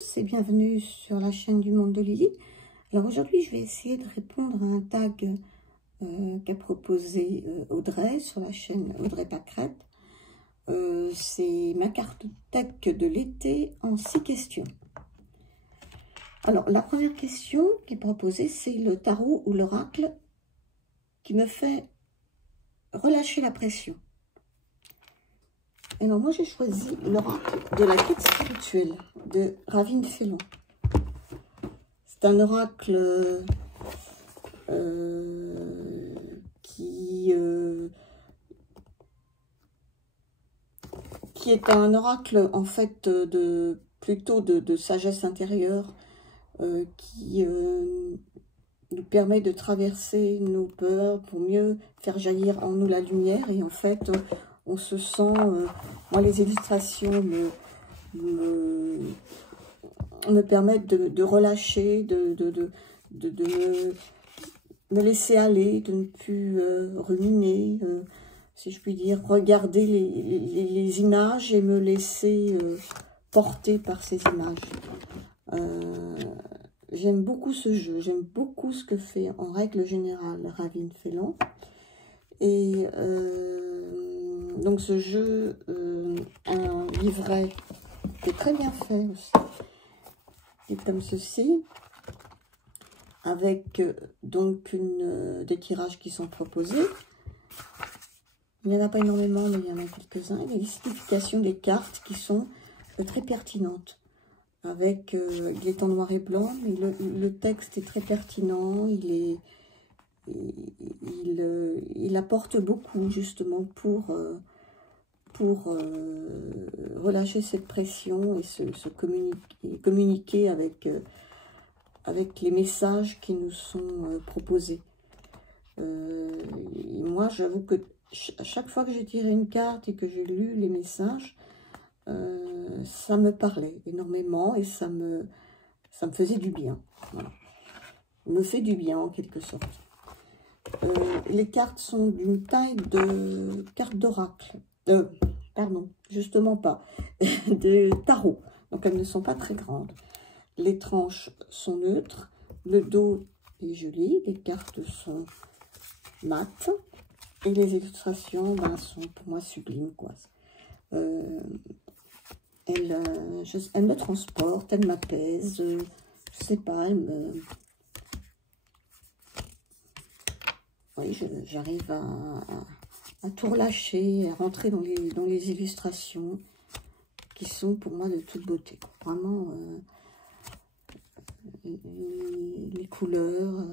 Et bienvenue sur la chaîne du Monde de Lily. Alors aujourd'hui je vais essayer de répondre à un tag qu'a proposé Audrey sur la chaîne Audrey Pâquerette. C'est ma carte deck de l'été en 6 questions. Alors la première question qui est proposée, c'est le tarot ou l'oracle qui me fait relâcher la pression. Alors moi j'ai choisi l'oracle de la quête spirituelle de Ravine Fellon. C'est un oracle qui est un oracle en fait plutôt de sagesse intérieure qui nous permet de traverser nos peurs pour mieux faire jaillir en nous la lumière. Et en fait on se sent, moi les illustrations me permettent de relâcher, de me laisser aller, de ne plus ruminer, si je puis dire, regarder les images et me laisser porter par ces images. J'aime beaucoup ce jeu, j'aime beaucoup ce que fait en règle générale Ravine Fellon. Et donc ce jeu a un livret qui est très bien fait aussi, et comme ceci, avec donc des tirages qui sont proposés. Il n'y en a pas énormément, mais il y en a quelques-uns. Il y a des significations des cartes qui sont très pertinentes. Avec, il est en noir et blanc, mais le texte est très pertinent. Il apporte beaucoup justement pour relâcher cette pression et se communiquer avec les messages qui nous sont proposés. Moi, j'avoue que à chaque fois que j'ai tiré une carte et que j'ai lu les messages, ça me parlait énormément et ça me faisait du bien. Voilà. Ça me fait du bien en quelque sorte. Les cartes sont d'une taille de cartes d'oracle. Pardon, justement pas. De tarot. Donc elles ne sont pas très grandes. Les tranches sont neutres. Le dos est joli. Les cartes sont mates. Et les illustrations sont pour moi sublimes, quoi. Elles me transportent, elles m'apaisent. Je sais pas, elles me... Oui, j'arrive à tout relâcher, à rentrer dans les illustrations qui sont pour moi de toute beauté. Vraiment, les couleurs,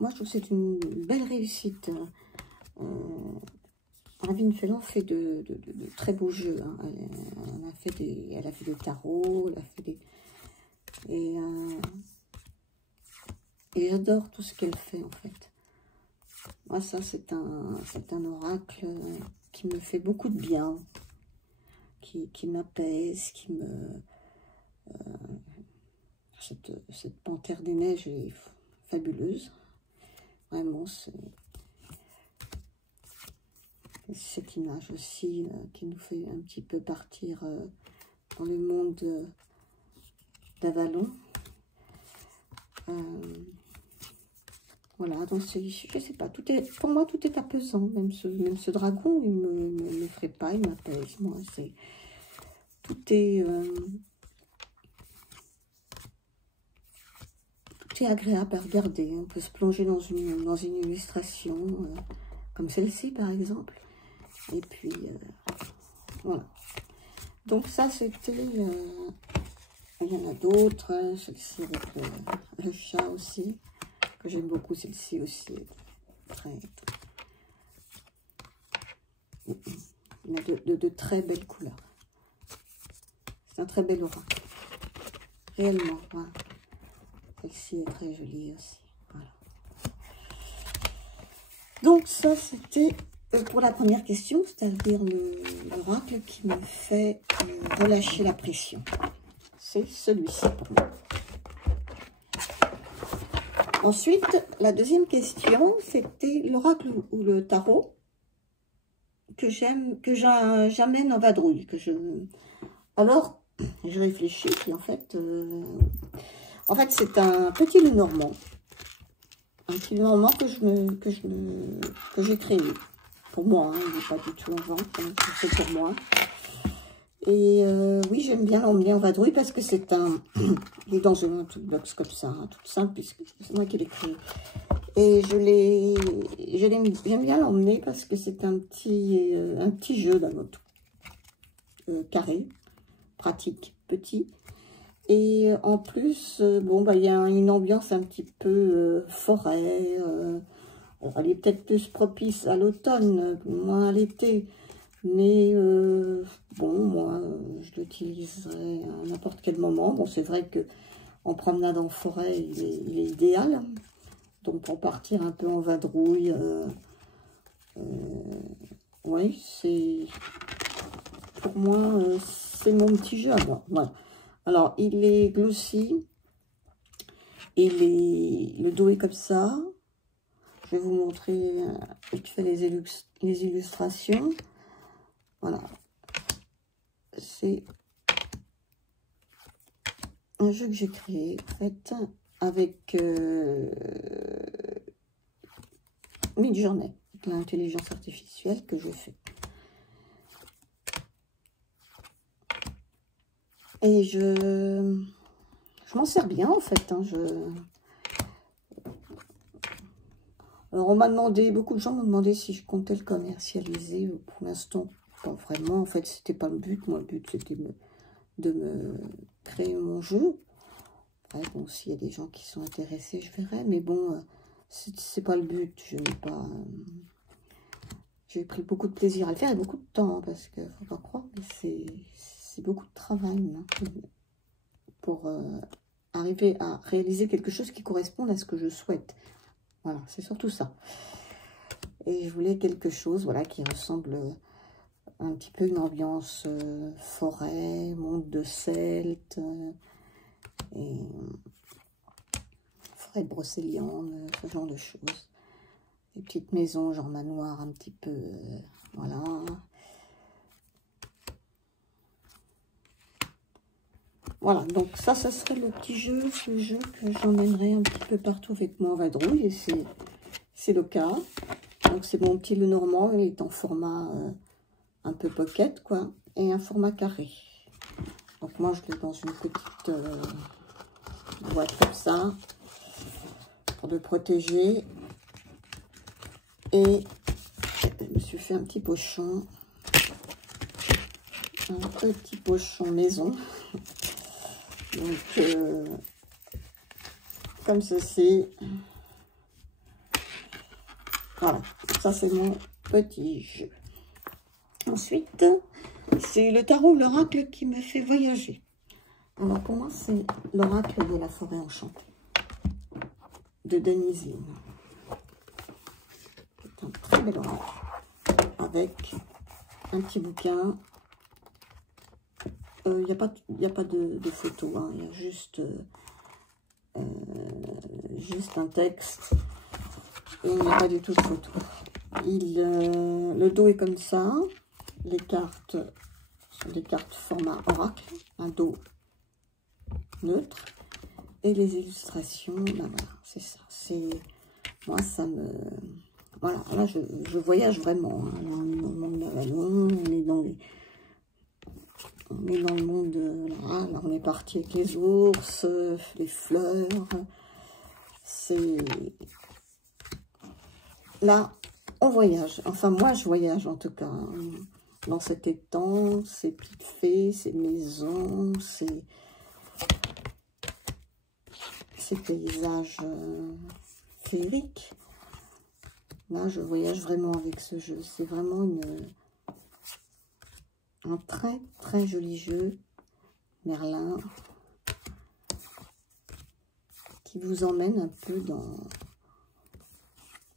moi je trouve que c'est une belle réussite. Ravine Fellon fait de très beaux jeux. Hein. Elle a fait des tarots, elle a fait des... Et j'adore tout ce qu'elle fait, en fait. Moi, ça, c'est un oracle qui me fait beaucoup de bien, qui m'apaise, qui me... cette panthère des neiges est fabuleuse. Vraiment, c'est... Cette image aussi qui nous fait un petit peu partir dans le monde d'Avalon. Voilà, donc je sais pas, pour moi tout est apaisant, même ce dragon, il me ferait pas, il m'apaise, moi, tout est agréable à regarder. On peut se plonger dans une illustration, comme celle-ci par exemple, et puis voilà. Donc ça c'était, il y en a d'autres, hein, celle-ci avec le chat aussi, que j'aime beaucoup, celle-ci aussi. Il y a de très belles couleurs. C'est un très bel oracle. Réellement, voilà. Celle-ci est très jolie aussi. Voilà. Donc ça, c'était pour la première question, c'est-à-dire l'oracle qui me fait relâcher la pression. C'est celui-ci pour moi. Ensuite, la deuxième question, c'était l'oracle ou le tarot j'amène en vadrouille. Alors, je réfléchis, puis en fait c'est un petit Lenormand. Un petit Lenormand que j'ai créé. Pour moi, hein, il n'est pas du tout en vente, hein, c'est pour moi. Et oui, j'aime bien l'emmener en vadrouille parce que c'est un... il est dans un tout box comme ça, hein, tout simple, puisque c'est moi qui l'ai créé. Et j'aime bien l'emmener parce que c'est un petit jeu d'un autre. Carré, pratique, petit. Et en plus, bon, bah, il y a une ambiance un petit peu forêt. Alors, elle est peut-être plus propice à l'automne, moins à l'été. Mais bon, moi, je l'utiliserai à n'importe quel moment. Bon, c'est vrai que en promenade en forêt, il est idéal. Donc, pour partir un peu en vadrouille, oui, c'est... Pour moi, c'est mon petit jeu à moi. Voilà. Alors, il est glossy. Le dos est comme ça. Je vais vous montrer vite fait les illustrations. Voilà. C'est un jeu que j'ai créé, en fait, avec Midjourney, l'intelligence artificielle que je fais. Et je m'en sers bien, en fait. Hein, Alors, on m'a demandé, beaucoup de gens m'ont demandé si je comptais le commercialiser. Pour l'instant, pas vraiment. En fait, c'était pas le but. Moi, le but, c'était de me créer mon jeu. Après, bon, s'il y a des gens qui sont intéressés, je verrai. Mais bon, c'est pas le but. Je n'ai pas... J'ai pris beaucoup de plaisir à le faire et beaucoup de temps. Hein, parce que, faut pas croire, mais c'est beaucoup de travail. Hein, pour arriver à réaliser quelque chose qui corresponde à ce que je souhaite. Voilà, c'est surtout ça. Et je voulais quelque chose, voilà, qui ressemble un petit peu à une ambiance forêt, monde de Celtes, et forêt de Brocéliande, ce genre de choses. Des petites maisons, genre manoir, un petit peu, voilà. Voilà, donc ça serait le petit jeu, ce jeu que j'emmènerai un petit peu partout avec moi en vadrouille, et c'est le cas. Donc c'est mon petit Lenormand, il est en format un peu pocket, quoi, et un format carré. Donc moi je l'ai dans une petite boîte comme ça, pour le protéger. Et je me suis fait un petit pochon maison. Donc, comme ceci. Voilà, ça c'est mon petit jeu. Ensuite, c'est le tarot, l'oracle qui me fait voyager. Alors pour moi, c'est l'oracle de la forêt enchantée de Denise Linn. C'est un très bel oracle avec un petit bouquin. Il n'y a pas de photo, hein. Il y a juste un texte et il n'y a pas du tout de photo. Le dos est comme ça. Les cartes sont des cartes format oracle, un dos neutre. Et les illustrations, ben voilà, c'est ça. Moi, ça me... Voilà, là, je voyage vraiment. Hein. Là, on est dans le monde de la Vallon, on est dans le monde, là on est parti avec les ours, les fleurs. C'est... Là, on voyage. Enfin, moi, je voyage en tout cas. Hein, dans cet étang, ces petites fées, ces maisons, ces paysages féeriques. Là, je voyage vraiment avec ce jeu. C'est vraiment un très, très joli jeu. Merlin. Qui vous emmène un peu dans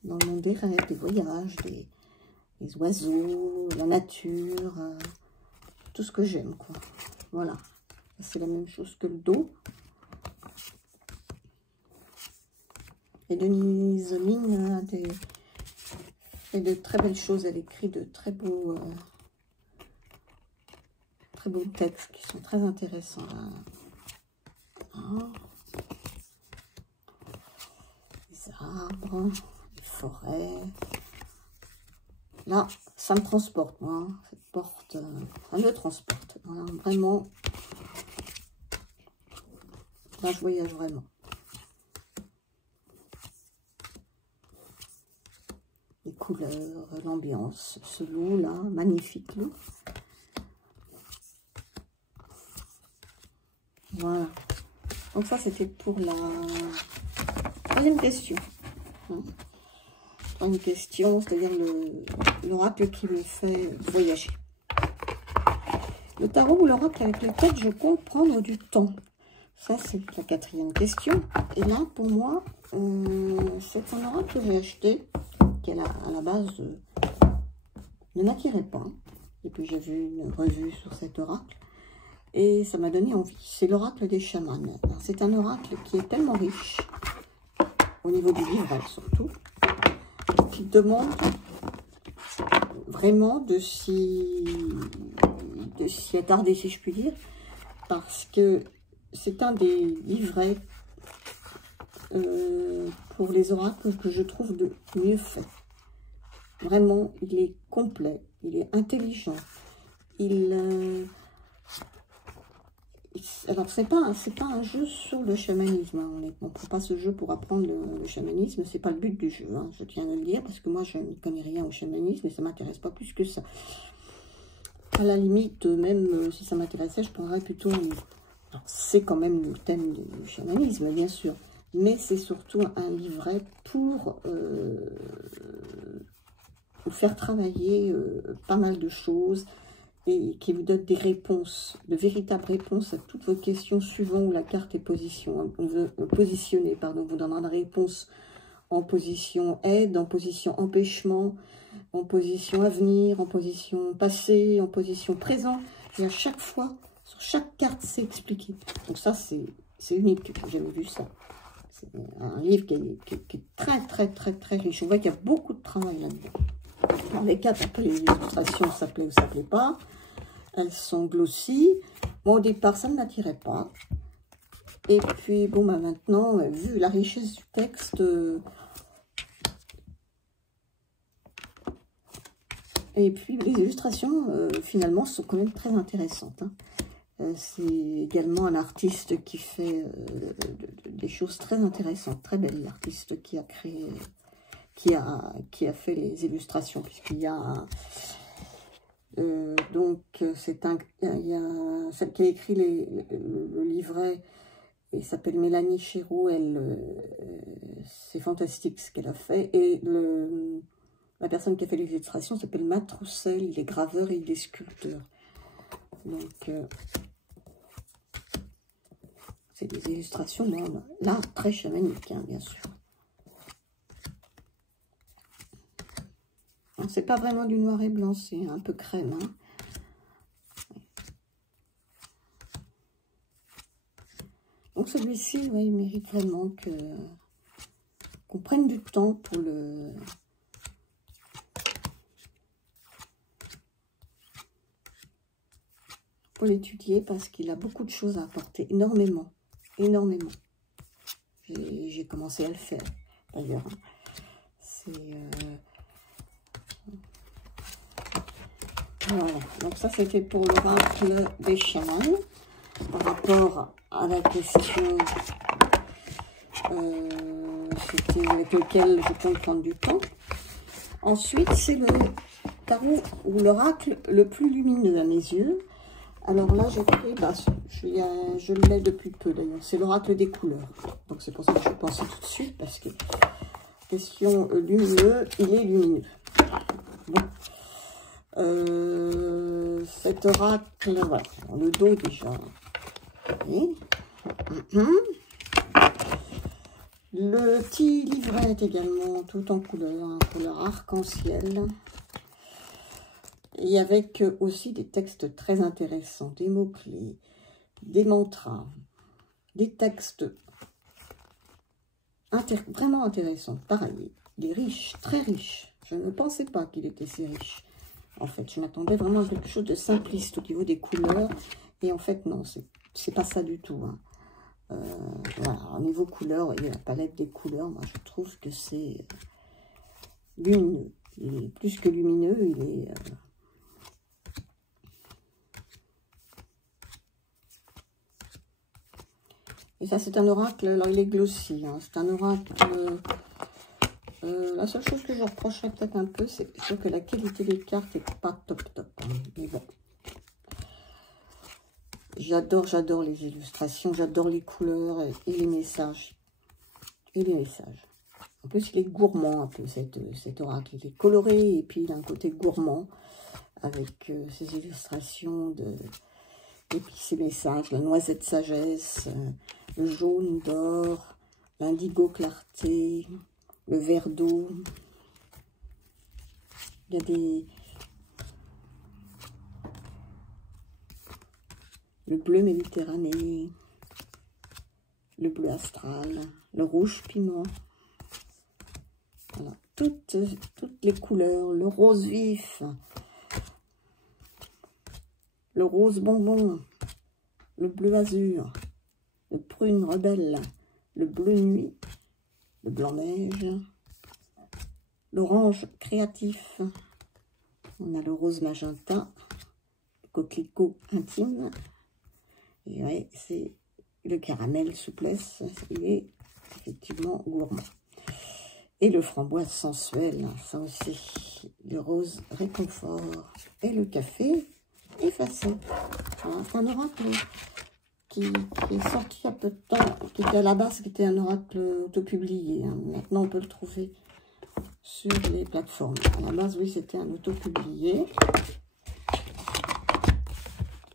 le monde des rêves, des voyages, des oiseaux, la nature, tout ce que j'aime, quoi. Voilà. C'est la même chose que le dos. Et Denise Linn a fait de très belles choses. Elle écrit de très beaux textes qui sont très intéressants. Voilà. Les arbres, les forêts. Là, ça me transporte, moi. Hein. Cette porte, ça me transporte. Voilà, vraiment. Là, je voyage vraiment. Les couleurs, l'ambiance, ce loup là, magnifique loup. Voilà. Donc ça, c'était pour la troisième question. Hein. Une question, c'est-à-dire l'oracle qui me fait voyager. Le tarot ou l'oracle avec lequel je compte prendre du temps. Ça, c'est la quatrième question. Et là, pour moi, c'est un oracle que j'ai acheté, qui à la base ne m'attirait pas. Et puis j'ai vu une revue sur cet oracle. Et ça m'a donné envie. C'est l'oracle des chamans. C'est un oracle qui est tellement riche, au niveau du livret surtout, qui demande vraiment de s'y attarder, si je puis dire, parce que c'est un des livrets pour les oracles que je trouve de mieux fait. Vraiment, il est complet, il est intelligent. Alors, c'est pas un jeu sur le chamanisme, hein, on ne prend pas ce jeu pour apprendre le chamanisme, c'est pas le but du jeu, hein, je tiens à le dire, parce que moi, je ne connais rien au chamanisme, et ça m'intéresse pas plus que ça. À la limite, même si ça m'intéressait, je prendrais plutôt... C'est quand même le thème du chamanisme, bien sûr, mais c'est surtout un livret pour faire travailler pas mal de choses, et qui vous donne des réponses, de véritables réponses à toutes vos questions suivant où la carte est positionnée. Pardon, vous donnera une réponse en position aide, en position empêchement, en position avenir, en position passé, en position présent. Et à chaque fois, sur chaque carte, c'est expliqué. Donc ça, c'est unique, j'ai jamais vu ça. C'est un livre qui est très, très, très, très riche. On voit qu'il y a beaucoup de travail là-dedans. Alors, les cartes, après les illustrations, ça plaît ou ça plaît pas. Elles sont glossy. Moi, au départ, ça ne m'attirait pas. Et puis, bon, bah, maintenant, vu la richesse du texte, et puis les illustrations, finalement, sont quand même très intéressantes. Hein. C'est également un artiste qui fait des choses très intéressantes, très belles. L'artiste qui a créé, qui a fait les illustrations, puisqu'il y a donc il y a celle qui a écrit le livret, et s'appelle Mélanie Chéreau. C'est fantastique ce qu'elle a fait. Et la personne qui a fait les illustrations s'appelle Matt Roussel. Il est graveur et il est sculpteur. Donc c'est des illustrations, là, très chamaniques, hein, bien sûr. C'est pas vraiment du noir et blanc, c'est un peu crème. Hein. Donc celui-ci, ouais, il mérite vraiment qu'on prenne du temps pour l'étudier, parce qu'il a beaucoup de choses à apporter, énormément, énormément. J'ai commencé à le faire, d'ailleurs. C'est... Voilà, donc ça c'était pour l'oracle des chamans, par rapport à la question c'était avec lequel je compte prendre du temps. Ensuite, c'est le tarot ou l'oracle le plus lumineux à mes yeux. Alors là, j'ai pris, je l'ai depuis peu d'ailleurs, c'est l'oracle des couleurs. Donc c'est pour ça que je pensais tout de suite, parce que question lumineux, il est lumineux. Bon. Cet oracle, voilà, dans le dos déjà. Oui. Le petit livret est également tout en couleur, couleur arc-en-ciel. Et avec aussi des textes très intéressants, des mots-clés, des mantras, des textes vraiment intéressants. Pareil, il est riche, très riche. Je ne pensais pas qu'il était si riche. En fait, je m'attendais vraiment à quelque chose de simpliste au niveau des couleurs. Et en fait, non, c'est pas ça du tout. Hein. Voilà, au niveau couleur, voyez la palette des couleurs, moi je trouve que c'est lumineux. Il est plus que lumineux, il est... Et ça, c'est un oracle, alors il est glossy. Hein. C'est un oracle... la seule chose que je reprocherais peut-être un peu, c'est que la qualité des cartes n'est pas top. Hein. Mais bon. J'adore les illustrations, j'adore les couleurs et les messages. En plus, il est gourmand un peu, cet oracle. Il est coloré et puis il a un côté gourmand avec ses illustrations et puis ses messages. La noisette sagesse, le jaune d'or, l'indigo clarté, le vert d'eau. Il y a des... le bleu méditerranéen, le bleu astral, le rouge piment. Voilà, toutes les couleurs, le rose vif, le rose bonbon, le bleu azur, le prune rebelle, le bleu nuit, le blanc neige, l'orange créatif, on a le rose magenta, le coquelicot intime, et ouais, c'est le caramel souplesse, il est effectivement gourmand. Et le framboise sensuel, ça aussi, le rose réconfort, et le café effacé. Voilà, c'est un oracle qui est sorti il y a peu de temps, qui était à la base, qui était un oracle autopublié. Hein. Maintenant, on peut le trouver sur les plateformes. À la base, oui, c'était un autopublié.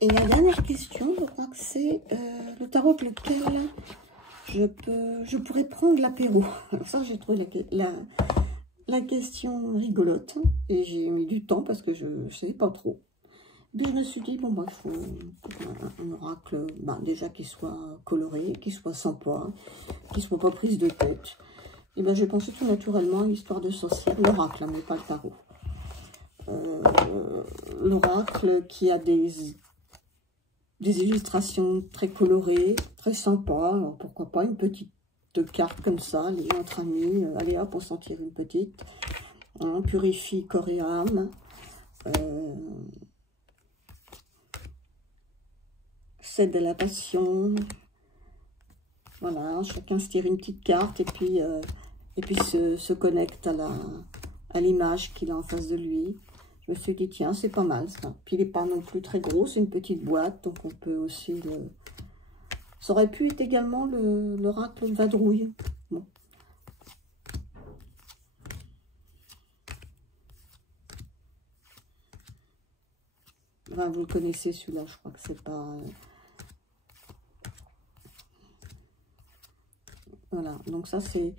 Et la dernière question, je crois que c'est le tarot avec lequel je pourrais prendre l'apéro. Alors ça, j'ai trouvé la question rigolote. Et j'ai mis du temps parce que je ne savais pas trop. Puis je me suis dit, bon, bah, il faut un oracle, bah, déjà qu'il soit coloré, qu'il soit sans poids, qu'il soit pas prise de tête. Et ben j'ai pensé tout naturellement à l'histoire de sorcière, l'oracle, mais pas le tarot. L'oracle qui a des illustrations très colorées, très sympas. Alors pourquoi pas une petite carte comme ça, les gens entre amis, allez hop, on s'en tire une petite. Hein, purifie corps et âme. Cède à la passion. Voilà, chacun se tire une petite carte et puis se connecte à l'image qu'il a en face de lui. Je me suis dit, tiens, c'est pas mal ça. Puis il n'est pas non plus très gros, c'est une petite boîte, donc on peut aussi le... Ça aurait pu être également l'oracle vadrouille. Bon. Enfin, vous le connaissez celui-là, je crois que c'est pas... Voilà, donc ça c'est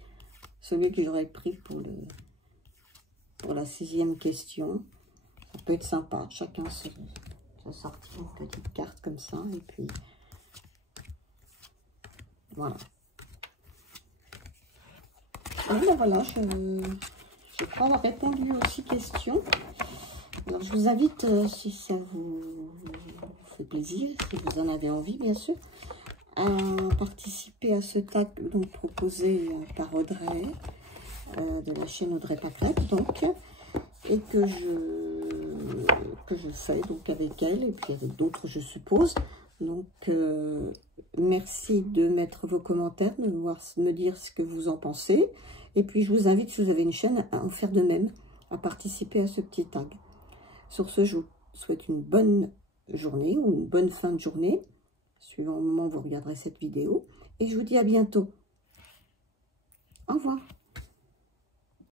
celui que j'aurais pris pour la 6e question. Ça peut être sympa, chacun se sortir une petite carte comme ça, et puis voilà. Et bien voilà, je crois avoir répondu aux 6 questions. Alors je vous invite, si ça vous fait plaisir, si vous en avez envie bien sûr, à participer à ce tag donc proposé par Audrey de la chaîne Audrey Pâquerette, donc, et que je fais donc avec elle et puis avec d'autres je suppose. Donc merci de mettre vos commentaires, de me dire ce que vous en pensez, et puis je vous invite, si vous avez une chaîne, à en faire de même, à participer à ce petit tag. Sur ce, je vous souhaite une bonne journée ou une bonne fin de journée, suivant le moment où vous regarderez cette vidéo. Et je vous dis à bientôt. Au revoir.